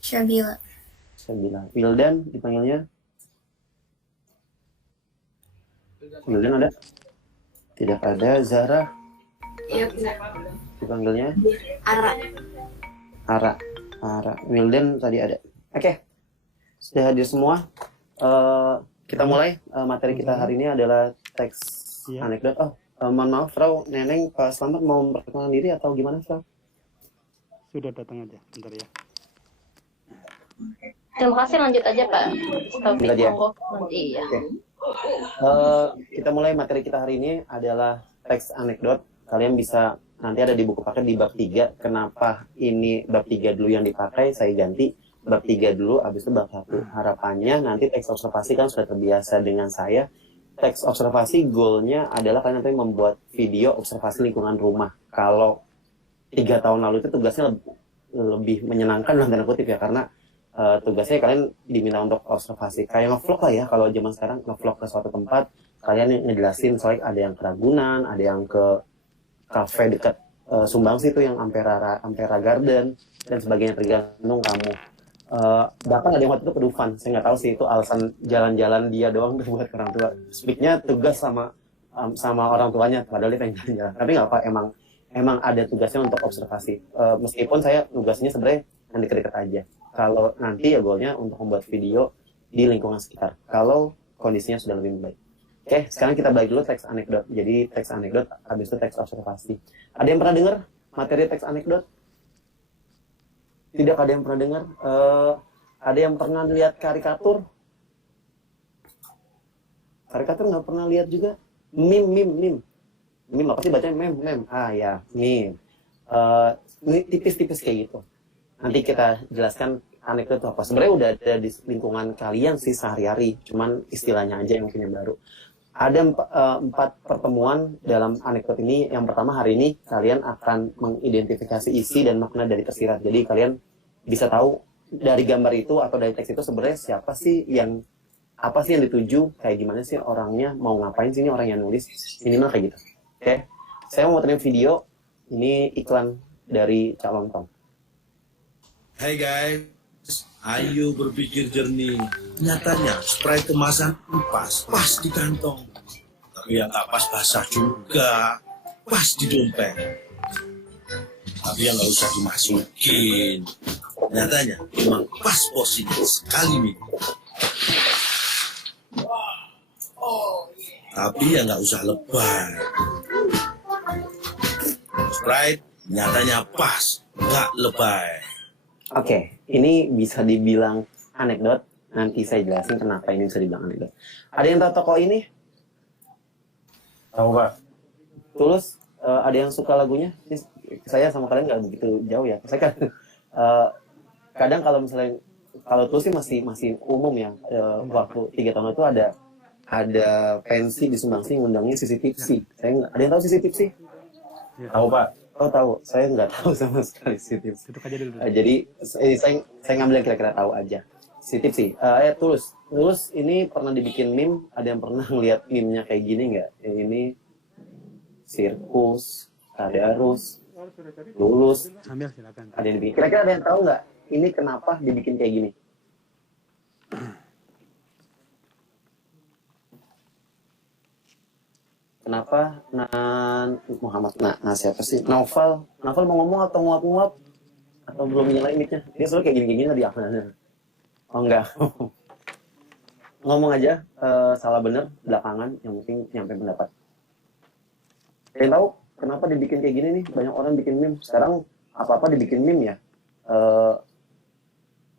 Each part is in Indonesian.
Syabila. Sabila. Wildan dipanggilnya? Wildan ada? Tidak ada. Zara Iya, dipanggilnya? Ara. Ara. Wildan tadi ada. Oke. Sudah hadir semua. Kita mulai. Materi kita hari ini adalah teks anekdot. Mohon maaf, Frau Neneng, Pak Slamet mau memperkenalkan diri atau gimana, Frau? Sudah datang aja, bentar ya. Terima kasih, lanjut aja Pak. Lanjut aja. Iya. Oke. Kita mulai materi kita hari ini adalah teks anekdot. Kalian bisa nanti ada di buku paket di bab 3. Kenapa ini bab 3 dulu yang dipakai, saya ganti bab 3 dulu, habis itu bab 1. Harapannya nanti teks observasi kan sudah terbiasa dengan saya. Teks observasi goalnya adalah kalian nanti membuat video observasi lingkungan rumah. Kalau 3 tahun lalu itu tugasnya lebih menyenangkan dalam tanda kutip ya, karena tugasnya kalian diminta untuk observasi kayak nge-vlog lah ya. Kalau zaman sekarang nge-vlog ke suatu tempat, kalian ngejelasin soalnya ada yang ke Ragunan, ada yang ke kafe dekat Sumbangsi itu yang Ampera Garden dan sebagainya, tergantung kamu. Bahkan ada yang waktu itu ke Dufan, saya nggak tahu sih itu alasan jalan-jalan dia doang buat orang tua. Speaknya tugas sama orang tuanya, padahal dia pengen jalan-jalan. Tapi nggak apa, emang ada tugasnya untuk observasi. Meskipun saya tugasnya sebenarnya yang deket-deket aja. Kalau nanti ya goalnya untuk membuat video di lingkungan sekitar. Kalau kondisinya sudah lebih baik. Oke, sekarang kita balik dulu teks anekdot. Jadi teks anekdot, habis itu teks observasi. Ada yang pernah dengar materi teks anekdot? Tidak ada yang pernah dengar. Ada yang pernah lihat karikatur? Karikatur nggak pernah lihat juga. Meme apa sih bacanya? Meme. Ya, meme. Ini tipis-tipis kayak gitu. Nanti kita jelaskan anekdot itu apa. Sebenarnya udah ada di lingkungan kalian sih sehari-hari, cuman istilahnya aja yang mungkin baru. Ada 4 pertemuan dalam anekdot ini. Yang pertama, hari ini kalian akan mengidentifikasi isi dan makna dari tersirat. Jadi kalian bisa tahu dari gambar itu atau dari teks itu sebenarnya siapa sih yang apa sih yang dituju, kayak gimana sih orangnya, mau ngapain sih ini orang yang nulis, minimal kayak gitu. Oke, saya mau terima video. Ini iklan dari Cak Lontong. Hai guys, ayo berpikir jernih. Nyatanya spray kemasan pas di kantong. Tapi yang gak pas basah juga, pas di dompet. Tapi yang gak usah dimasukin. Nyatanya memang pas posisinya sekali minum. Tapi yang gak usah lebay. Sprite nyatanya pas, gak lebay. Oke, ini bisa dibilang anekdot. Nanti saya jelasin kenapa ini bisa dibilang anekdot. Ada yang tahu tokoh ini? Tahu Pak? Tulus, ada yang suka lagunya? Ini saya sama kalian nggak begitu jauh ya. Saya kan kadang kalau misalnya kalau Tulus sih masih umum ya. Waktu 3 tahun itu ada pensi di Sumbangsi ngundangnya Sisi Tipsi. Ada yang tahu Sisi Tipsi? Tahu Pak? Oh tahu, saya nggak tahu sama sekali Sisi Tipsi. Duduk aja dulu. Jadi saya ngambil yang kira-kira tahu aja. Si Tipsi, Tulus ini pernah dibikin meme. Ada yang pernah ngeliat meme-nya kayak gini nggak? Ini sirkus, tadarus, lulus. Sambil silakan. Ada yang dibikin. Kira-kira ada yang tahu nggak? Ini kenapa dibikin kayak gini? Kenapa? Siapa sih? Novel mau ngomong atau nguap-nguap? Atau belum nyalain mic-nya? Dia selalu kayak gini-gini tadi akhirnya. Oh enggak. Ngomong aja, salah bener belakangan, yang penting nyampe pendapat. Kalian tahu kenapa dibikin kayak gini nih? Banyak orang bikin meme. Sekarang apa-apa dibikin meme ya.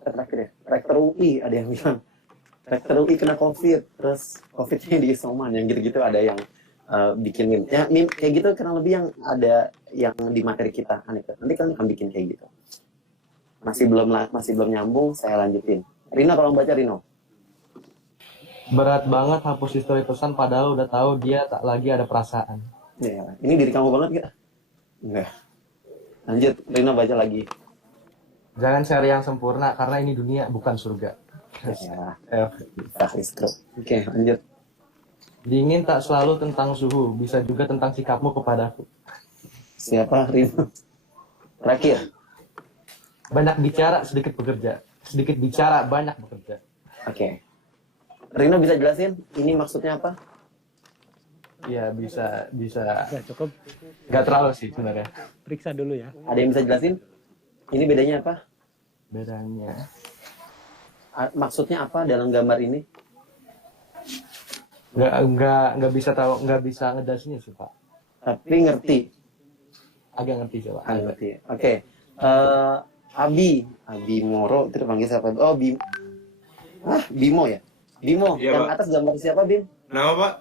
Terakhir ya, Rektor UI ada yang bilang Rektor UI kena COVID, terus COVID-nya di isoman, yang gitu-gitu ada yang bikin meme. Ya meme kayak gitu kurang lebih yang ada yang di materi kita anekdot. Nanti kalian akan bikin kayak gitu. Masih belum nyambung, saya lanjutin. Rino tolong baca Rino. Berat banget hapus histori pesan padahal udah tahu dia tak lagi ada perasaan. Ya, ini diri kamu banget gak? Enggak. Lanjut, Rino baca lagi. Jangan cari yang sempurna karena ini dunia bukan surga. Ya, Oke, lanjut. Dingin tak selalu tentang suhu, bisa juga tentang sikapmu kepadaku. Siapa Rino? Terakhir. Banyak bicara, sedikit bekerja. Sedikit bicara, banyak bekerja. Oke. Rino bisa jelasin ini maksudnya apa? Ya bisa Ya, cukup nggak terlalu sih sebenarnya. periksa dulu ya. Ada yang bisa jelasin? Ini bedanya apa? Bedanya. Maksudnya apa dalam gambar ini? Nggak bisa tahu, nggak bisa ngejelasinnya sih Pak. Tapi ngerti. Agak ngerti sih Pak. Ngerti. Oke. Abi Moro itu dipanggil siapa? Oh, Bimo ya? Bimo, Iya, yang Pak. atas gambar siapa, Bim? Kenapa Pak?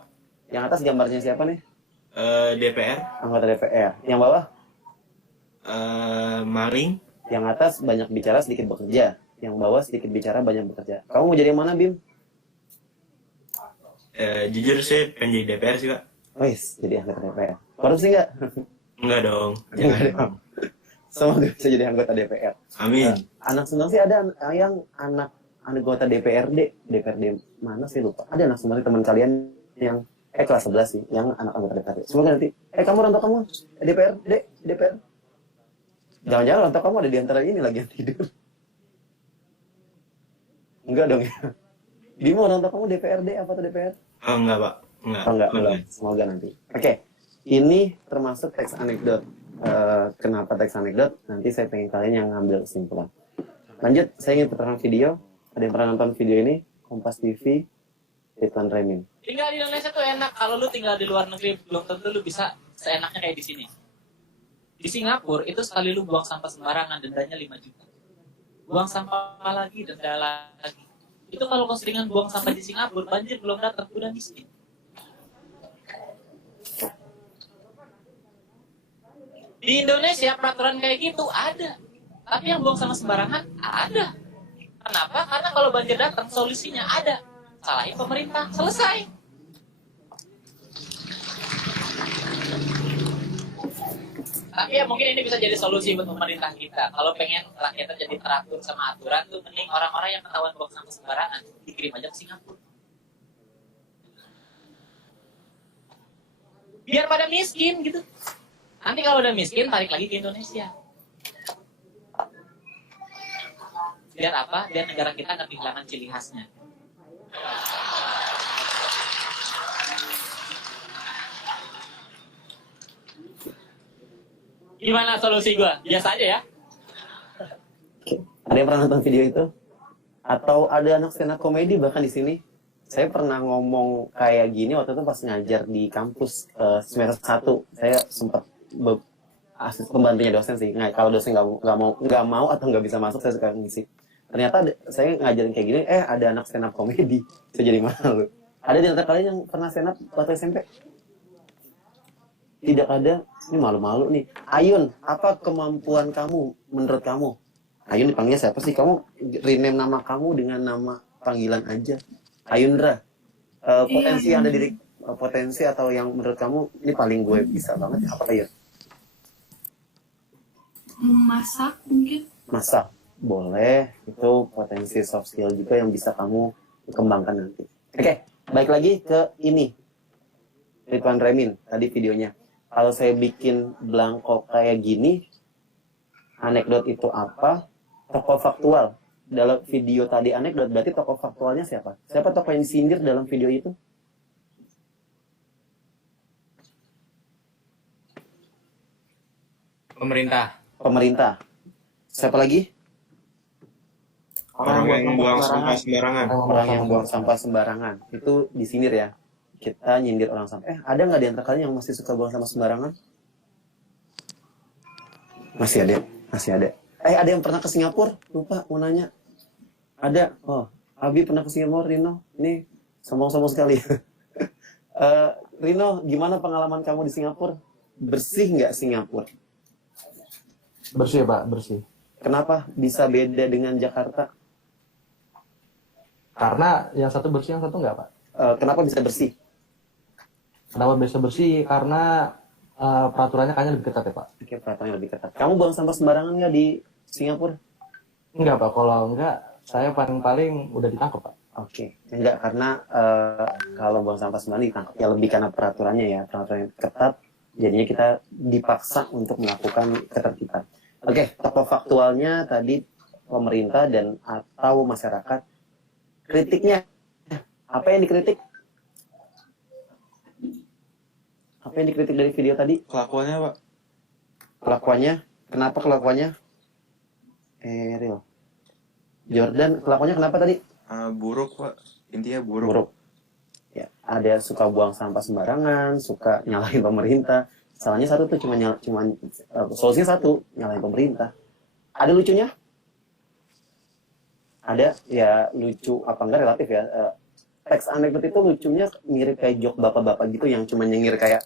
Yang atas gambarnya siapa nih? DPR, Anggota DPR. Yang bawah? Maring, Yang atas banyak bicara sedikit bekerja. Yang bawah sedikit bicara banyak bekerja. Kamu mau jadi yang mana, Bim? jujur saya pengen jadi DPR sih Pak. Wis, jadi anggota DPR. Korupsi nggak? Enggak dong. Nggak dong. Semoga bisa jadi anggota DPR. Amin. Anak Sumbar sih ada yang anak anggota DPRD mana sih lupa. Ada anak Sumbar teman kalian yang kelas 11 sih, yang anak anggota DPRD. Semoga nanti, kamu orang tua kamu DPR. Jangan-jangan orang tua kamu ada di antara ini lagi yang tidur. Enggak dong ya. Bimo, orang tua kamu DPRD apa tuh DPR? Oh enggak Pak. Enggak. Oh enggak, belum. Semoga nanti. Oke, ini termasuk teks anekdot. Kenapa teks anekdot? Nanti saya pengen kalian yang ngambil kesimpulan. Lanjut, saya ingin putarkan video. Ada yang pernah nonton video ini? Kompas TV, Ridwan Remin. Tinggal di Indonesia tuh enak. Kalau lu tinggal di luar negeri, belum tentu lu bisa seenaknya kayak di sini. Di Singapura, itu sekali lu buang sampah sembarangan, dendanya 5 juta. Buang sampah lagi, denda lagi. Itu kalau keseringan buang sampah di Singapura, banjir belum datang, udah miskin. Di Indonesia peraturan kayak gitu ada. Tapi yang buang sampah sembarangan ada. Kenapa? Karena kalau banjir datang, solusinya ada. Salahin pemerintah, selesai. Tapi ya mungkin ini bisa jadi solusi buat pemerintah kita. Kalau pengen rakyatnya jadi teratur sama aturan tuh, mending orang-orang yang ketahuan buang sampah sembarangan dikirim aja ke Singapura. Biar pada miskin gitu. Nanti kalau udah miskin, tarik lagi ke Indonesia. Biar apa? Biar negara kita nggak kehilangan ciri khasnya. Gimana solusi gue? Biasa aja ya. Ada yang pernah nonton video itu? Atau ada anak stand up komedi bahkan di sini? Saya pernah ngomong kayak gini waktu itu pas ngajar di kampus semester 1. Saya sempat pembantunya dosen sih. Nah, kalau dosen nggak mau atau nggak bisa masuk, saya suka ngisi. Ternyata saya ngajarin kayak gini, ada anak stand up komedi. Saya jadi malu. Ada di antara kalian yang pernah stand up waktu SMP? Tidak ada. Ini malu-malu nih. Ayun, apa kemampuan kamu menurut kamu? Ayun dipanggilnya siapa sih? Kamu rename nama kamu dengan nama panggilan aja. Ayundra. Potensi yang ada di potensi atau yang menurut kamu ini paling gue bisa banget apa Ayun? Masak mungkin. Masak. Boleh. Itu potensi soft skill juga yang bisa kamu kembangkan nanti. Oke, balik lagi ke ini. Ridwan Remin tadi videonya. Kalau saya bikin blanko kayak gini, anekdot itu apa? Tokoh faktual. Dalam video tadi anekdot, berarti tokoh faktualnya siapa? Siapa tokoh yang disindir dalam video itu? Pemerintah. Siapa lagi? Orang yang buang sampah sembarangan. Orang yang buang sampah sembarangan. Itu disindir ya. Kita nyindir orang sampah. Ada nggak di antara kalian yang masih suka buang sampah sembarangan? Masih ada. Ada yang pernah ke Singapura? Lupa mau nanya. Ada. Oh, Abi pernah ke Singapura, Rino. Ini sombong-sombong sekali. Rino, gimana pengalaman kamu di Singapura? Bersih nggak Singapura? Bersih Pak, bersih. Kenapa bisa beda dengan Jakarta? Karena yang satu bersih, yang satu enggak Pak. Kenapa bisa bersih? Kenapa bisa bersih? Karena peraturannya kayaknya lebih ketat ya Pak. Oke, peraturannya lebih ketat. Kamu buang sampah sembarangan nggak di Singapura? Enggak Pak, kalau enggak saya paling udah ditangkap Pak. Oke, enggak karena kalau buang sampah sembarangan ditangkap ya lebih karena peraturannya ya, peraturan yang ketat. Jadinya kita dipaksa untuk melakukan ketertiban. Oke, tokoh faktualnya tadi pemerintah dan atau masyarakat. Kritiknya, apa yang dikritik? Apa yang dikritik dari video tadi? Kelakuannya, Pak. Kelakuannya, kenapa kelakuannya? Real. Jordan, kelakuannya kenapa tadi? Buruk, Pak. Intinya buruk. Buruk. Ya, ada suka buang sampah sembarangan, suka nyalahin pemerintah. Salahnya satu tuh solusinya satu, nyalahin pemerintah. Ada lucunya? Ada, ya lucu apa enggak relatif ya. Teks anekdot itu lucunya mirip kayak joke bapak-bapak gitu yang cuma nyengir kayak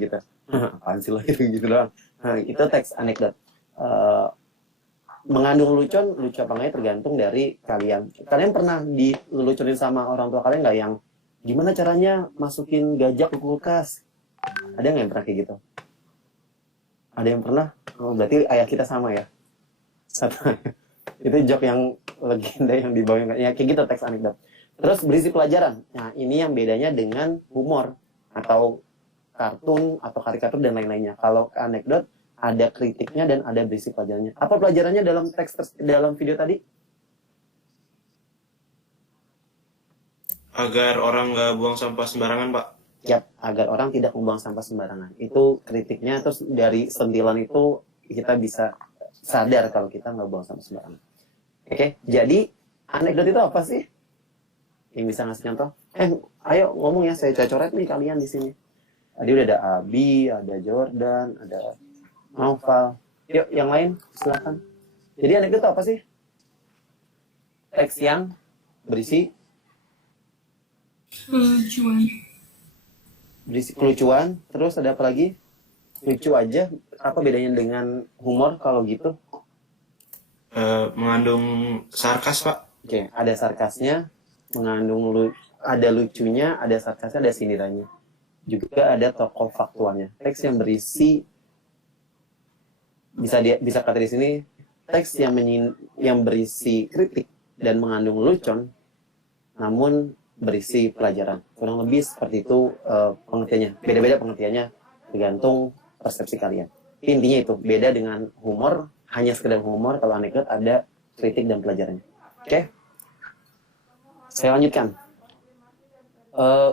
gitu. Apaan sih lo gitu doang. Nah, itu teks anekdot. Mengandung lucu apa enggaknya tergantung dari kalian. Kalian pernah dilucurin sama orang tua kalian nggak yang gimana caranya masukin gajah ke kulkas? Ada nggak yang pernah kayak gitu? Ada yang pernah? Oh, berarti ayah kita sama ya? Satu. Itu joke yang legenda yang dibawain. Ya kayak gitu teks anekdot. Terus berisi pelajaran. Nah, ini yang bedanya dengan humor atau kartun atau karikatur dan lain-lainnya. Kalau anekdot ada kritiknya dan ada berisi pelajarannya. Apa pelajarannya dalam dalam video tadi? Agar orang nggak buang sampah sembarangan, Pak. Yap, agar orang tidak membuang sampah sembarangan. Itu kritiknya. Terus dari sentilan itu kita bisa sadar kalau kita nggak buang sampah sembarangan. Oke, jadi anekdot itu apa sih? Yang bisa ngasih contoh? Ayo ngomong ya, saya coret nih kalian di sini. Tadi udah ada Abi, ada Jordan, ada Noval. Yuk, yang lain silakan. Jadi anekdot itu apa sih? Teks yang berisi kelucuan. Terus ada apa lagi? Lucu aja. Apa bedanya dengan humor kalau gitu? Mengandung sarkas, Pak. Oke, ada sarkasnya, ada lucunya, ada sarkasnya, ada sindirannya. Juga ada tokoh faktualnya. Teks yang berisi bisa kata di sini teks yang berisi kritik dan mengandung lucon, namun berisi pelajaran. Kurang lebih seperti itu pengertiannya. Beda-beda pengertiannya tergantung persepsi kalian. Intinya itu beda dengan humor. Hanya sekedar humor, kalau anekdot ada kritik dan pelajarannya. Oke? Saya lanjutkan.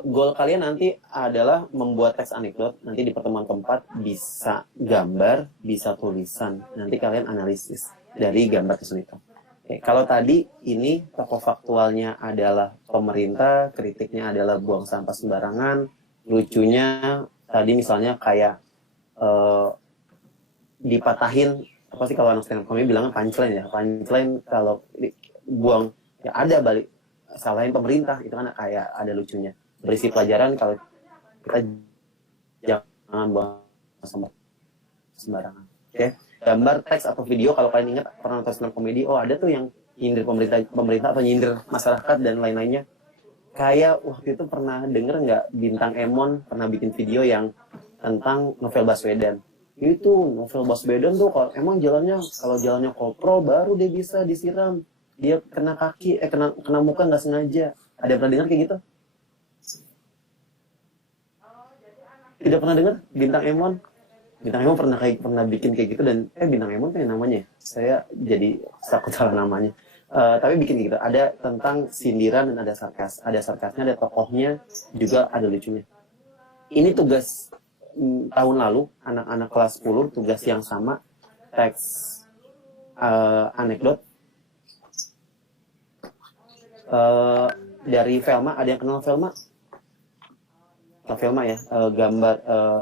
Goal kalian nanti adalah membuat teks anekdot. Nanti di pertemuan keempat bisa gambar, bisa tulisan. Nanti kalian analisis dari gambar tersebut itu. Oke, kalau tadi ini tokoh faktualnya adalah pemerintah, kritiknya adalah buang sampah sembarangan, lucunya tadi misalnya kayak dipatahin, apa sih kalau anak stand up comedy bilangnya punchline ya, punchline kalau buang ya ada balik salahin pemerintah, itu kan kayak ada lucunya. Berisi pelajaran kalau kita jangan buang sampah sembarangan. Oke. Gambar, teks atau video kalau kalian ingat pernah nonton stand up comedy, ada tuh yang nyindir pemerintah atau nyindir masyarakat dan lain-lainnya. Kayak waktu itu pernah denger nggak Bintang Emon pernah bikin video yang tentang Novel Baswedan. Itu Novel Baswedan tuh kalau jalannya kopro baru dia bisa disiram. Dia kena kaki, kena muka nggak sengaja. Ada yang pernah dengar kayak gitu? Tidak pernah dengar Bintang Emon? Bintang Emon pernah bikin kayak gitu dan Bintang Emon kan namanya. Saya jadi takut salah namanya. Tapi bikin gitu. Ada tentang sindiran dan ada sarkas. Ada sarkasnya, ada tokohnya, juga ada lucunya. Ini tugas tahun lalu anak-anak kelas 10 tugas yang sama, teks anekdot dari Velma. Ada yang kenal Velma? Velma ya, gambar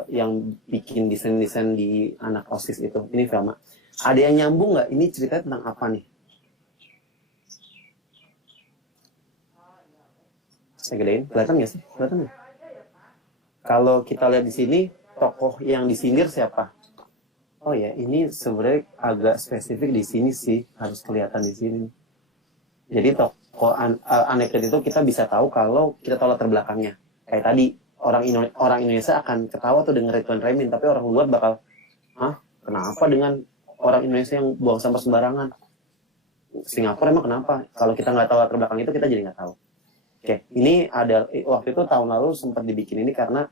yang bikin desain-desain di anak OSIS itu. Ini Velma. Ada yang nyambung nggak? Ini ceritanya tentang apa nih? Saya gedein, kelihatan nggak sih? Kelihatan nggak? Kalau kita lihat di sini, tokoh yang disindir siapa? Oh ya, ini sebenarnya agak spesifik di sini sih, harus kelihatan di sini. Jadi tokoh anekdot itu kita bisa tahu kalau kita tahu latar belakangnya. Kayak tadi, orang Indonesia akan ketawa tuh dengan Ridwan Remin, tapi orang luar bakal, kenapa dengan orang Indonesia yang buang sampah sembarangan? Singapura emang kenapa? Kalau kita nggak tahu latar belakang itu, kita jadi nggak tahu. Oke, ini ada waktu itu tahun lalu sempat dibikin ini karena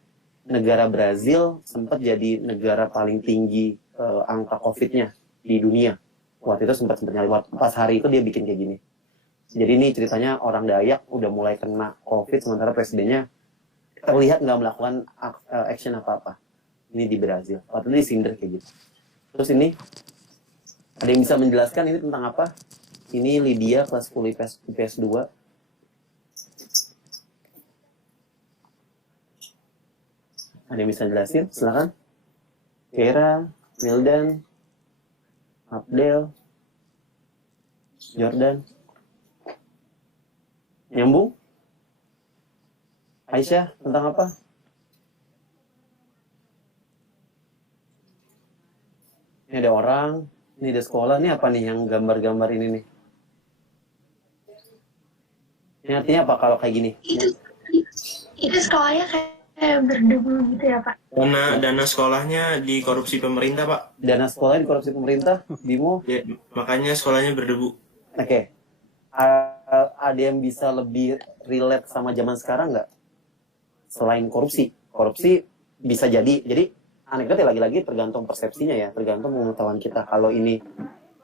negara Brazil sempat jadi negara paling tinggi angka COVID-nya di dunia. Waktu itu sempat nyari, pas hari itu dia bikin kayak gini. Jadi ini ceritanya orang Dayak udah mulai kena COVID, sementara presidennya terlihat nggak melakukan action apa-apa. Ini di Brazil. Waktu itu disindir kayak gitu. Terus ini, ada yang bisa menjelaskan ini tentang apa? Ini Lydia kelas 10 IPS 2. Ada yang bisa jelasin? Silakan. Kera, Mildan, Abdel, Jordan. Nyambung? Aisyah, tentang apa? Ini ada orang, ini ada sekolah. Ini apa nih yang gambar-gambar ini nih? Ini artinya apa kalau kayak gini? Itu sekolahnya kayak berdebu gitu ya, Pak? Dana sekolahnya dikorupsi pemerintah, Pak. Dana sekolah dikorupsi pemerintah, Bimo? Ya, makanya sekolahnya berdebu. Oke. Ada yang bisa lebih relate sama zaman sekarang nggak? Selain korupsi. Korupsi bisa jadi. Jadi anekdotnya lagi-lagi tergantung persepsinya ya. Tergantung pengetahuan kita. Kalau ini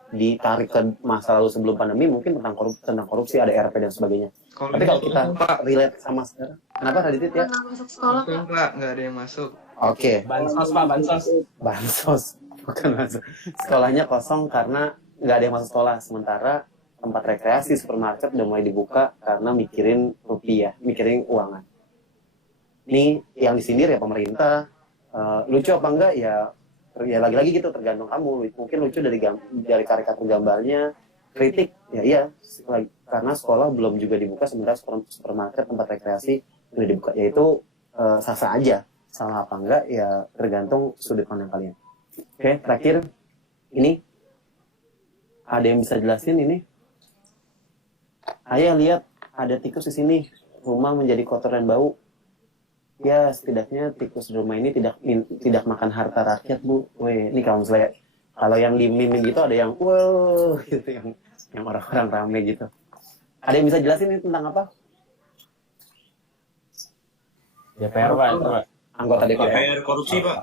ditarik ke masa lalu sebelum pandemi, mungkin tentang korupsi, ada RP dan sebagainya. Tapi kalau kita relate sama sekarang, kenapa Radit ya? Nggak masuk sekolah, Pak. Pak, nggak ada yang masuk. Oke. Bansos Pak, bansos. Bansos. Bukan masuk. Sekolahnya kosong karena nggak ada yang masuk sekolah. Sementara tempat rekreasi, supermarket udah mulai dibuka karena mikirin rupiah, mikirin uangan. Ini yang disindir ya pemerintah. Lucu apa enggak ya lagi-lagi gitu tergantung kamu. Mungkin lucu dari karikatur gambarnya, kritik ya iya karena sekolah belum juga dibuka, sementara supermarket, tempat rekreasi udah dibuka. Yaitu sah-sah aja, salah apa enggak ya tergantung sudut pandang kalian. Oke, terakhir ini ada yang bisa jelasin ini? Ayah lihat ada tikus di sini, rumah menjadi kotor dan bau. Ya, setidaknya tikus di rumah ini tidak makan harta rakyat, Bu. Weh, ini kalau misalnya yang di meme gitu ada yang wow gitu, yang orang-orang rame gitu. Ada yang bisa jelasin ini tentang apa? DPR Pak, itu Pak. Anggota DPR. DPR korupsi, Pak.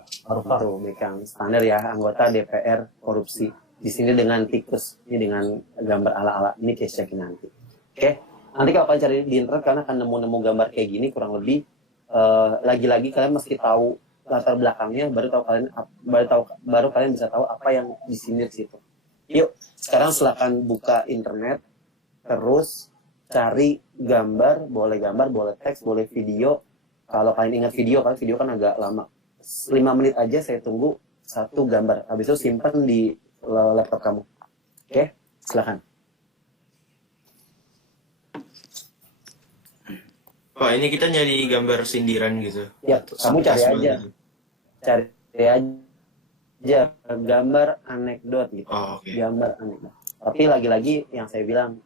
Tuh, Bekang standar ya, anggota DPR korupsi. Di sini dengan tikus, ini dengan gambar ala-ala. Ini case check nanti. Oke, nanti kalau kalian cari di internet karena akan nemu-nemu gambar kayak gini kurang lebih. Lagi-lagi kalian mesti tahu latar belakangnya, baru kalian bisa tahu apa yang disindir situ. Yuk, sekarang silakan buka internet, terus cari gambar, boleh teks, boleh video. Kalau kalian ingat video kan agak lama. 5 menit aja saya tunggu satu gambar. Habis itu simpan di laptop kamu. Oke, silakan. Pak, ini kita nyari gambar sindiran gitu. Ya, kamu cari aja. Cari aja gambar anekdot gitu. Oh, oke. Gambar anekdot. Tapi lagi-lagi yang saya bilang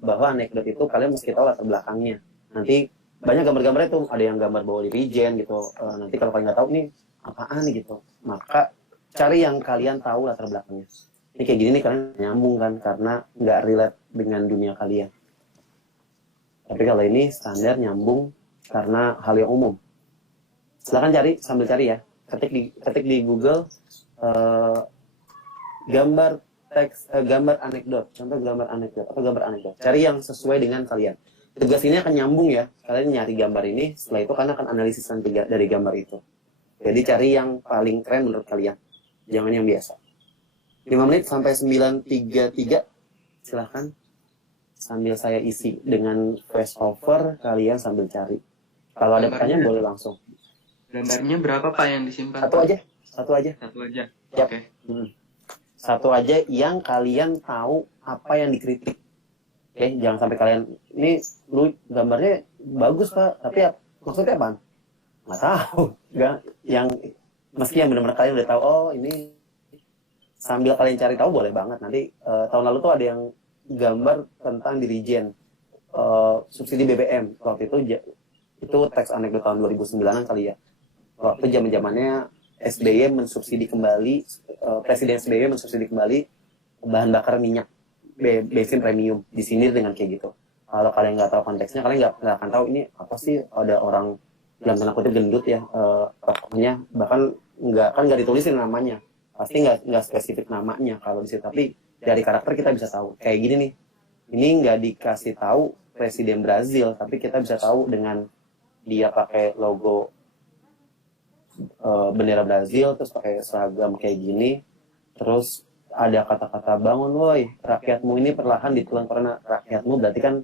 bahwa anekdot itu kalian mesti tahu latar belakangnya. Nanti banyak gambar-gambar itu, ada yang gambar bawa di Regen gitu. Nanti kalau kalian nggak tahu nih apaan nih gitu, maka cari yang kalian tahu latar belakangnya. Ini kayak gini nih kalian nyambung kan karena nggak relate dengan dunia kalian. Tapi kalau ini standar nyambung karena hal yang umum. Silahkan cari sambil cari ya. Ketik di Google gambar anekdot, contoh gambar anekdot atau gambar anekdot. Cari yang sesuai dengan kalian. Tugas ini akan nyambung ya. Kalian nyari gambar ini, setelah itu kalian akan analisis nanti dari gambar itu. Jadi cari yang paling keren menurut kalian. Jangan yang biasa. 5 menit sampai 9.33. Silahkan. Sambil saya isi dengan voice over, kalian sambil cari. Kalau ada pertanyaan boleh langsung. Gambarnya berapa Pak yang disimpan? Satu aja. Satu aja. Yap. Oke. Satu aja yang kalian tahu apa yang dikritik. Oke, jangan sampai kalian ini lu gambarnya bagus Pak, tapi maksudnya apa? Nggak tahu. Nggak, meski yang benar-benar kalian udah tahu, oh ini sambil kalian cari tahu boleh banget. Nanti tahun lalu tuh ada yang gambar tentang Dirijen subsidi BBM. Waktu itu teks anekdot tahun 2009 kali ya. Waktu zaman-zamannya SBY mensubsidi kembali, Presiden SBY mensubsidi kembali bahan bakar minyak bensin premium, disindir dengan kayak gitu. Kalau kalian nggak tahu konteksnya, kalian nggak akan tahu ini apa sih, ada orang dalam tanda kutip gendut ya, tokohnya bahkan nggak ditulisin namanya. pasti nggak spesifik namanya kalau di situ, tapi dari karakter kita bisa tahu kayak gini nih, ini nggak dikasih tahu presiden Brazil, tapi kita bisa tahu dengan dia pakai logo bendera Brazil, terus pakai seragam kayak gini, terus ada kata-kata bangun woi, rakyatmu ini perlahan ditelan karena rakyatmu berarti kan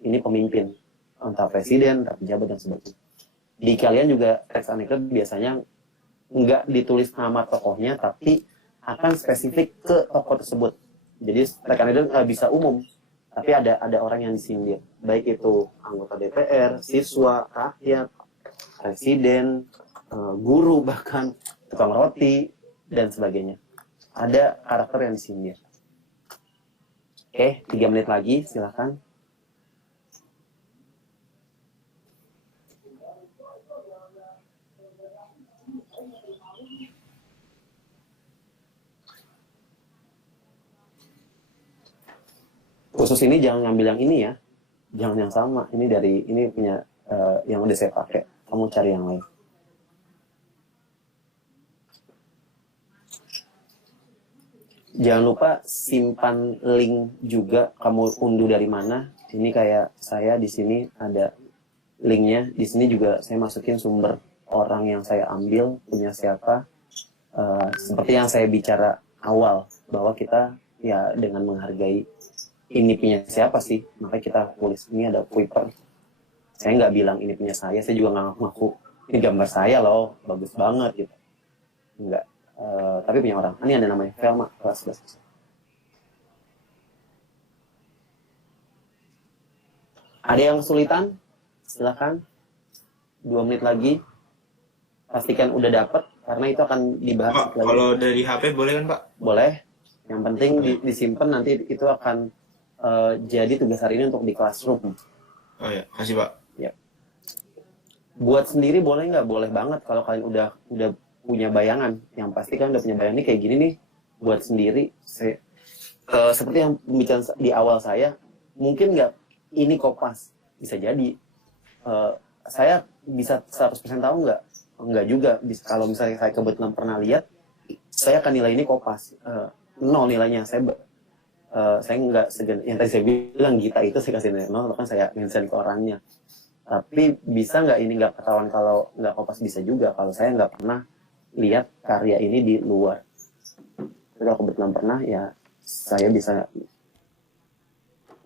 ini pemimpin, entah presiden, entah pejabat dan sebagainya. Di kalian juga teks anekdot biasanya nggak ditulis nama tokohnya, tapi akan spesifik ke tokoh tersebut. Jadi teks anekdot nggak bisa umum, tapi ada orang yang disindir, baik itu anggota DPR, siswa, rakyat, presiden, guru, bahkan tukang roti dan sebagainya. Ada karakter yang disindir. Oke, 3 menit lagi, silakan. Khusus ini jangan ngambil yang ini ya, jangan yang sama. Ini punya yang udah saya pakai. Kamu cari yang lain. Jangan lupa simpan link juga, kamu unduh dari mana. Ini kayak saya di sini ada linknya. Di sini juga saya masukin sumber orang yang saya ambil, punya siapa. Seperti yang saya bicara awal, bahwa kita ya dengan menghargai ini punya siapa sih, makanya kita tulis ini ada Kuiper. Saya nggak bilang ini punya saya juga nggak ngaku ini gambar saya loh, bagus banget gitu. Enggak. Tapi punya orang. Ini ada namanya Velma kelas 11. Ada yang kesulitan? Silakan. 2 menit lagi. Pastikan udah dapat karena itu akan dibahas. Pak, kalau dari HP boleh kan Pak? Boleh. Yang penting disimpan, nanti itu akan jadi tugas hari ini untuk di classroom. Oh ya, kasih Pak. Ya. Buat sendiri boleh nggak? Boleh banget kalau kalian udah punya bayangan. Yang pasti kan udah punya bayangan ini kayak gini nih, buat sendiri. Seperti yang pembicaraan di awal saya, mungkin nggak ini kopas, bisa jadi saya bisa 100% tahu nggak? Nggak juga. Kalau misalnya saya kebetulan pernah lihat, saya akan nilai ini kopas, 0 nilainya. Saya nggak yang tadi saya bilang Gita itu saya kasih nilai 0, bahkan saya mention ke orangnya. Tapi bisa nggak ini nggak ketahuan kalau nggak kopas? Bisa juga kalau saya nggak pernah lihat karya ini di luar. Kalau kebetulan pernah, ya saya bisa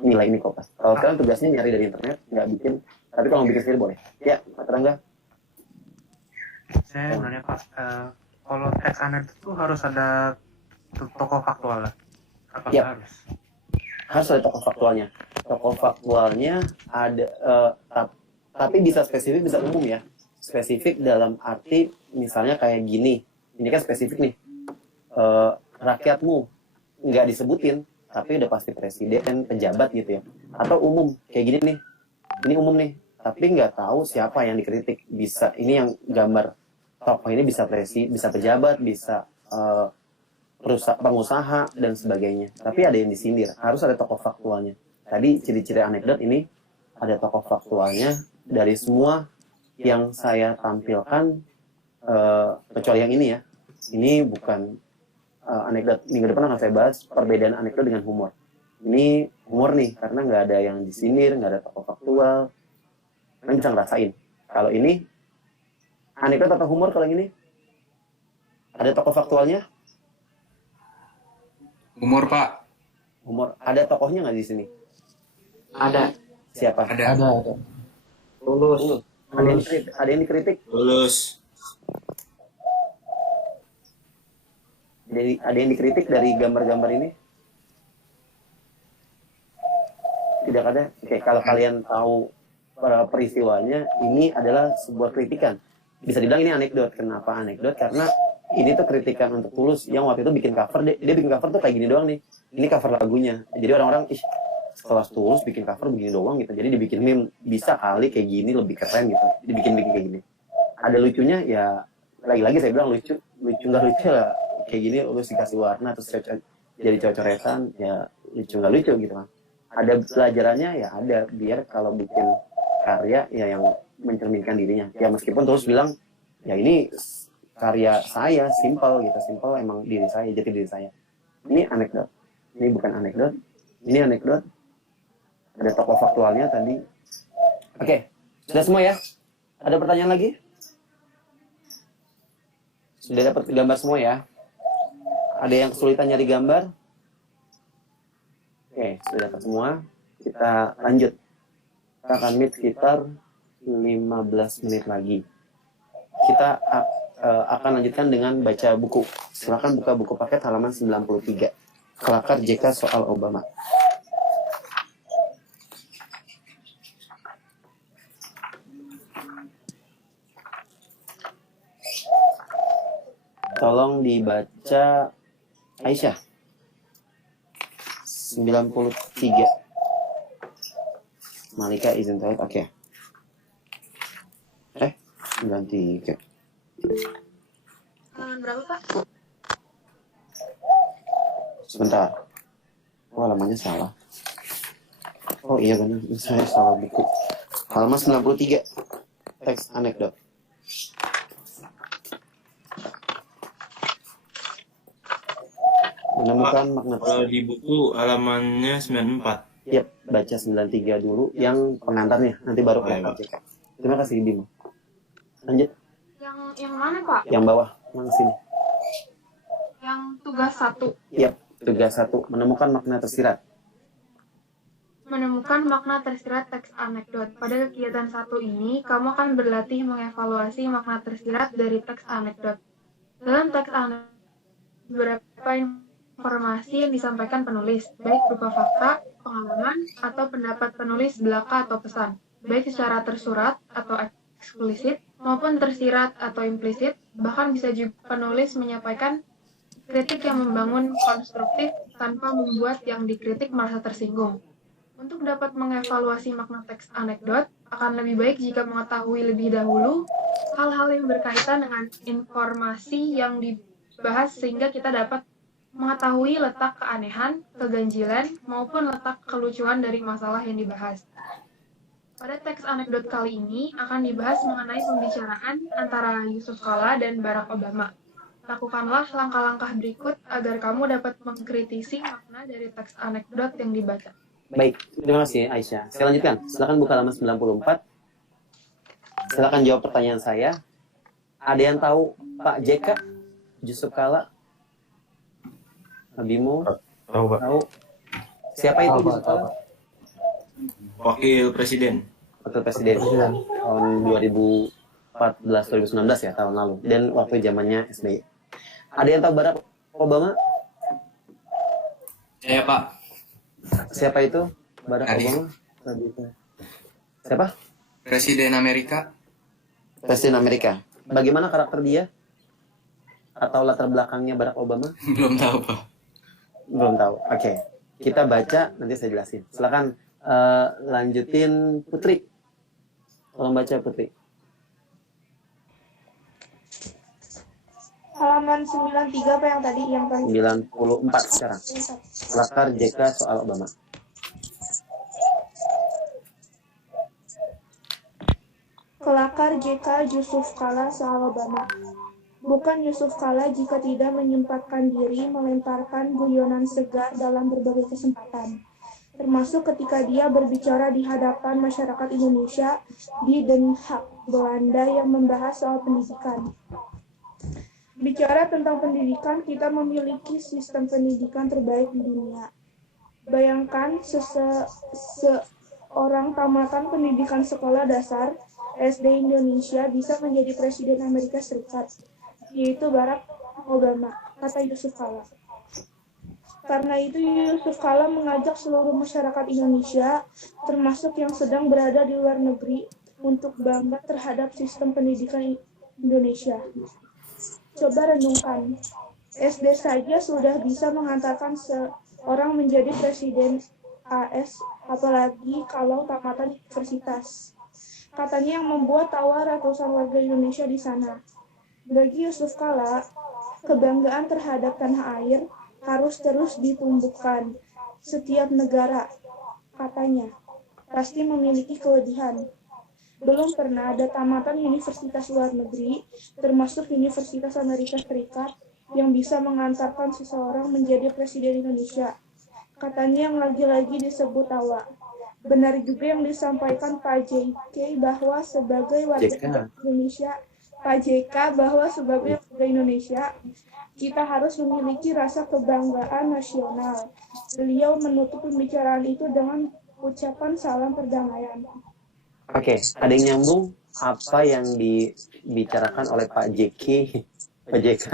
nilai ini kopas. Kalau kalian tugasnya nyari dari internet, nggak bikin. Tapi kalau bikin sendiri boleh. Ya, Pak Terangga. Saya nanya Pak, kalau teks anekdot itu harus ada tokoh faktual lah? Apa Ya. harus? Harus ada tokoh faktualnya. Tokoh faktualnya ada, tapi bisa spesifik, bisa umum ya. Spesifik dalam arti misalnya kayak gini, ini kan spesifik nih, rakyatmu nggak disebutin tapi udah pasti presiden, pejabat gitu ya, atau umum kayak gini nih, ini umum nih tapi nggak tahu siapa yang dikritik. Bisa ini yang gambar tokoh ini bisa bisa pejabat, bisa pengusaha dan sebagainya, tapi ada yang disindir. Harus ada tokoh faktualnya. Tadi ciri-ciri anekdot ini ada tokoh faktualnya. Dari semua yang saya tampilkan, kecuali yang ini ya, ini bukan anekdot. Minggu depan akan saya bahas perbedaan anekdot dengan humor. Ini humor nih, karena nggak ada yang disindir, nggak ada tokoh faktual. Kalian bisa ngerasain. Kalau ini anekdot atau humor, kalau yang ini ada tokoh faktualnya? Humor Pak. Humor. Ada tokohnya nggak di sini? Ada. Siapa? Ada. Lulus. Ada yang dikritik? Lulus. Ada yang dikritik dari gambar-gambar ini? Tidak ada. Oke, kalau kalian tahu peristiwanya, ini adalah sebuah kritikan. Bisa dibilang ini anekdot. Kenapa anekdot? Karena ini tuh kritikan untuk Tulus yang waktu itu bikin cover. Dia bikin cover tuh kayak gini doang nih. Ini cover lagunya. Jadi orang-orang, sekelas Tulus bikin cover begini doang gitu. Jadi dibikin meme, bisa kali kayak gini lebih keren gitu. Dibikin kayak gini. Ada lucunya ya, lagi-lagi saya bilang lucu nggak lucu lah. Kayak gini lu dikasih warna terus jadi cocoretan, ya lucu nggak lucu gitu kan. Ada pelajarannya ya, ada, biar kalau bikin karya ya yang mencerminkan dirinya. Ya meskipun Tulus bilang ya ini karya saya, simple gitu, simple emang diri saya, jati diri saya. Ini anekdot, ini bukan anekdot, ini anekdot. Ada tokoh faktualnya tadi. Oke, sudah semua ya? Ada pertanyaan lagi? Sudah dapat gambar semua ya? Ada yang kesulitan nyari gambar? Oke, sudah dapat semua. Kita lanjut. Kita akan meet sekitar 15 menit lagi. Kita akan lanjutkan dengan baca buku. Silakan buka buku paket halaman 93. Kelakar JK soal Obama. Tolong dibaca Aisyah. 93. Malika izin toilet, oke. 93. Halaman berapa, Pak? Sebentar. Oh, halamannya salah. Oh iya benar, saya salah buku. Halaman 93. Teks anekdot. Menemukan makna Kalau di buku halamannya 94. Yap, baca 93 dulu yang pengantarnya, nanti baru kelakar JK. Terima kasih Bimo. Lanjut. Yang mana, Pak? Yang bawah, yang sini. Yang tugas 1. Yap, tugas 1, menemukan makna tersirat. Menemukan makna tersirat teks anekdot. Pada kegiatan 1 ini, kamu akan berlatih mengevaluasi makna tersirat dari teks anekdot. Dalam teks anekdot, beberapa informasi yang disampaikan penulis, baik berupa fakta, pengalaman, atau pendapat penulis belaka atau pesan, baik secara tersurat atau eksplisit, maupun tersirat atau implisit. Bahkan bisa juga penulis menyampaikan kritik yang membangun konstruktif tanpa membuat yang dikritik merasa tersinggung. Untuk dapat mengevaluasi makna teks anekdot, akan lebih baik jika mengetahui lebih dahulu hal-hal yang berkaitan dengan informasi yang dibahas sehingga kita dapat mengetahui letak keanehan, keganjilan, maupun letak kelucuan dari masalah yang dibahas. Pada teks anekdot kali ini akan dibahas mengenai pembicaraan antara Yusuf Kala dan Barack Obama. Lakukanlah langkah-langkah berikut agar kamu dapat mengkritisi makna dari teks anekdot yang dibaca. Baik, terima kasih Aisyah. Saya lanjutkan. Silakan buka halaman 94. Silakan jawab pertanyaan saya. Ada yang tahu Pak JK? Yusuf Kala? Bimo? Tahu, Pak. Tahu. Siapa itu Yusuf Kala? Wakil Presiden. Wakil Presiden tahun 2014-2019 ya, tahun lalu. Dan waktu zamannya SBY. Ada yang tahu Barack Obama? Saya, Pak. Siapa itu Barack Tadi. Obama? Siapa? Presiden Amerika. Presiden Amerika. Bagaimana karakter dia? Atau latar belakangnya Barack Obama? Belum tahu, Pak. Belum tahu. Oke. Kita baca, nanti saya jelasin. Silakan lanjutin Putri. Tolong baca Putri. Halaman 93 apa yang tadi? Yang tadi. 94 sekarang. Kelakar JK soal Obama. Kelakar JK Yusuf Kala soal Obama. Bukan Yusuf Kala jika tidak menyempatkan diri melemparkan guyonan segar dalam berbagai kesempatan, termasuk ketika dia berbicara di hadapan masyarakat Indonesia di Den Haag, Belanda yang membahas soal pendidikan. Bicara tentang pendidikan, kita memiliki sistem pendidikan terbaik di dunia. Bayangkan seorang tamatan pendidikan sekolah dasar SD Indonesia bisa menjadi Presiden Amerika Serikat, yaitu Barack Obama, kata Yusuf Kala. Karena itu Yusuf Kala mengajak seluruh masyarakat Indonesia, termasuk yang sedang berada di luar negeri, untuk bangga terhadap sistem pendidikan Indonesia. Coba renungkan, SD saja sudah bisa mengantarkan seorang menjadi presiden AS, apalagi kalau tamatan universitas. Katanya yang membuat tawa ratusan warga Indonesia di sana. Bagi Yusuf Kala, kebanggaan terhadap tanah air harus terus ditumbuhkan. Setiap negara, katanya, pasti memiliki kelebihan. Belum pernah ada tamatan universitas luar negeri, termasuk Universitas Amerika Serikat, yang bisa mengantarkan seseorang menjadi presiden Indonesia. Katanya yang lagi-lagi disebut tawa. Benar juga yang disampaikan Pak JK bahwa sebagai warga Indonesia, Pak JK bahwa sebagai warga Indonesia, kita harus memiliki rasa kebanggaan nasional. Beliau menutup pembicaraan itu dengan ucapan salam perdamaian. Oke, ada yang nyambung apa yang dibicarakan oleh Pak JK, Pak JK?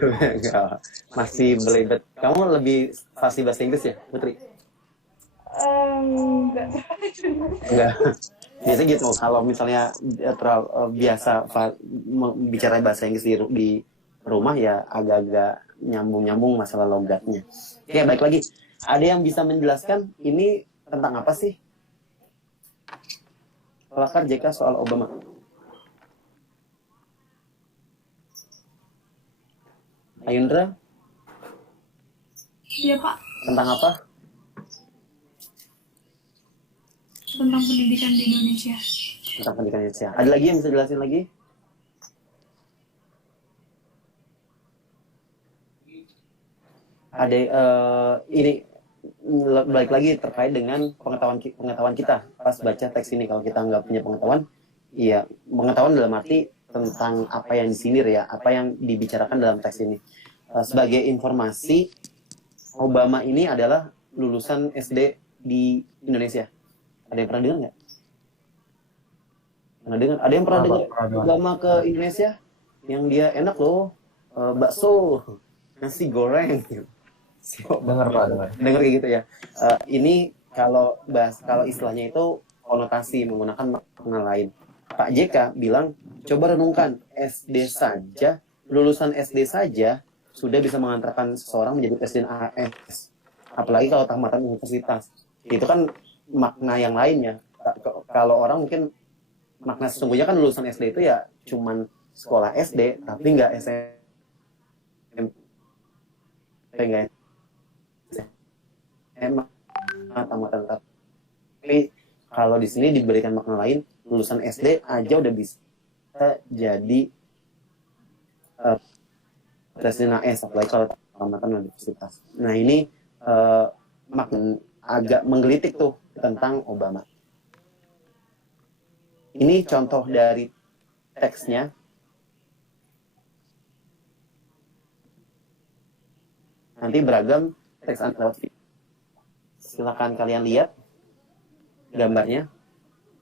Enggak, masih belibet. Kamu lebih fasih bahasa Inggris ya, Putri? Enggak. Biasanya gitu, kalau misalnya biasa bicara bahasa Inggris di rumah ya agak-agak nyambung-nyambung masalah logatnya. Oke, baik lagi. Ada yang bisa menjelaskan ini tentang apa sih? Kelakar JK soal Obama. Ayundra? Iya, Pak. Tentang apa? Tentang pendidikan di Indonesia. Tentang pendidikan Indonesia. Ada lagi yang bisa jelasin lagi? Ada ini balik lagi terkait dengan pengetahuan kita pas baca teks ini. Kalau kita nggak punya pengetahuan, iya, pengetahuan dalam arti tentang apa yang disindir ya, apa yang dibicarakan dalam teks ini. Sebagai informasi, Obama ini adalah lulusan SD di Indonesia. Ada yang pernah dengar nggak? Pernah dengar? Ada yang pernah dengar Obama ke Indonesia? Yang dia enak loh, bakso, nasi goreng. Dengar Pak, dengar kayak gitu ya. Ini kalau istilahnya itu konotasi menggunakan makna lain. Pak JK bilang, coba renungkan, SD saja, lulusan SD saja sudah bisa mengantarkan seseorang menjadi presiden AS. Apalagi kalau tamatan universitas. Itu kan makna yang lainnya. Kalau orang mungkin makna sesungguhnya kan lulusan SD itu ya cuman sekolah SD, tapi nggak SMP, nggak SMA, tamatan. Tapi kalau di sini diberikan makna lain, lulusan SD aja udah bisa jadi presiden AS, apalagi kalau tamatan universitas. Nah ini makna agak menggelitik tuh tentang Obama. Ini contoh dari teksnya. Nanti beragam teks lewat video. Silakan kalian lihat gambarnya.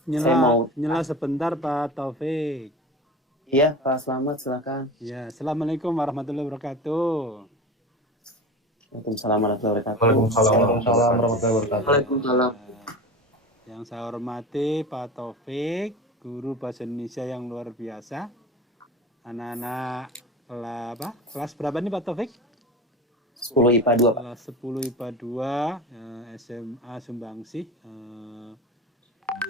Nyala sebentar Pak Taufik. Iya Pak, selamat, silakan. Ya, Assalamualaikum warahmatullahi wabarakatuh. Waalaikumsalam warahmatullahi wabarakatuh. Waalaikumsalam warahmatullahi wabarakatuh. Waalaikumsalam. Yang saya hormati Pak Taufik, guru bahasa Indonesia yang luar biasa. Anak-anak kelas berapa nih Pak Taufik? 10 IPA 2 Pak. Kelas 10 IPA 2 SMA Sumbangsih.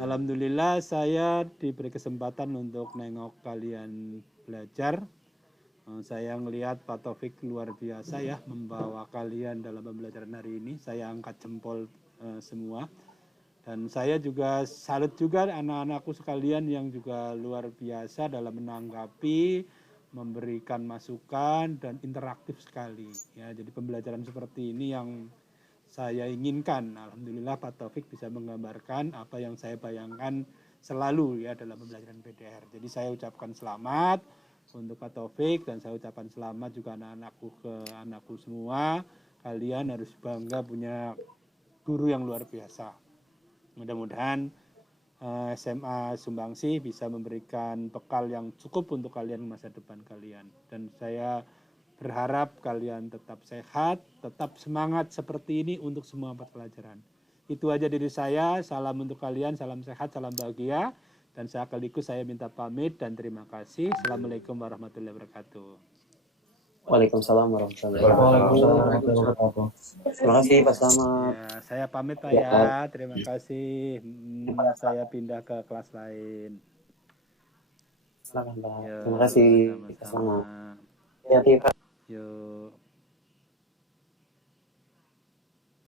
Alhamdulillah saya diberi kesempatan untuk nengok kalian belajar. Saya melihat Pak Taufik luar biasa ya membawa kalian dalam pembelajaran hari ini. Saya angkat jempol semua. Dan saya juga salut juga anak-anakku sekalian yang juga luar biasa dalam menanggapi, memberikan masukan dan interaktif sekali. Ya, jadi pembelajaran seperti ini yang saya inginkan. Alhamdulillah Pak Taufik bisa menggambarkan apa yang saya bayangkan selalu ya dalam pembelajaran PDR. Jadi saya ucapkan selamat untuk Pak Taufik dan saya ucapkan selamat juga anakku semua. Kalian harus bangga punya guru yang luar biasa. Mudah-mudahan SMA Sumbangsih bisa memberikan bekal yang cukup untuk kalian masa depan kalian. Dan saya berharap kalian tetap sehat, tetap semangat seperti ini untuk semua pelajaran. Itu aja dari saya. Salam untuk kalian, salam sehat, salam bahagia. Dan sekaligus saya minta pamit dan terima kasih. Assalamualaikum warahmatullahi wabarakatuh. Waalaikumsalam warahmatullahi wabarakatuh. Terima kasih Pak Selamat. Ya, saya pamit Pak ya. Terima kasih. Saya pindah ke kelas lain. Silakan Pak. Terima kasih Pak Selamat. Yuk.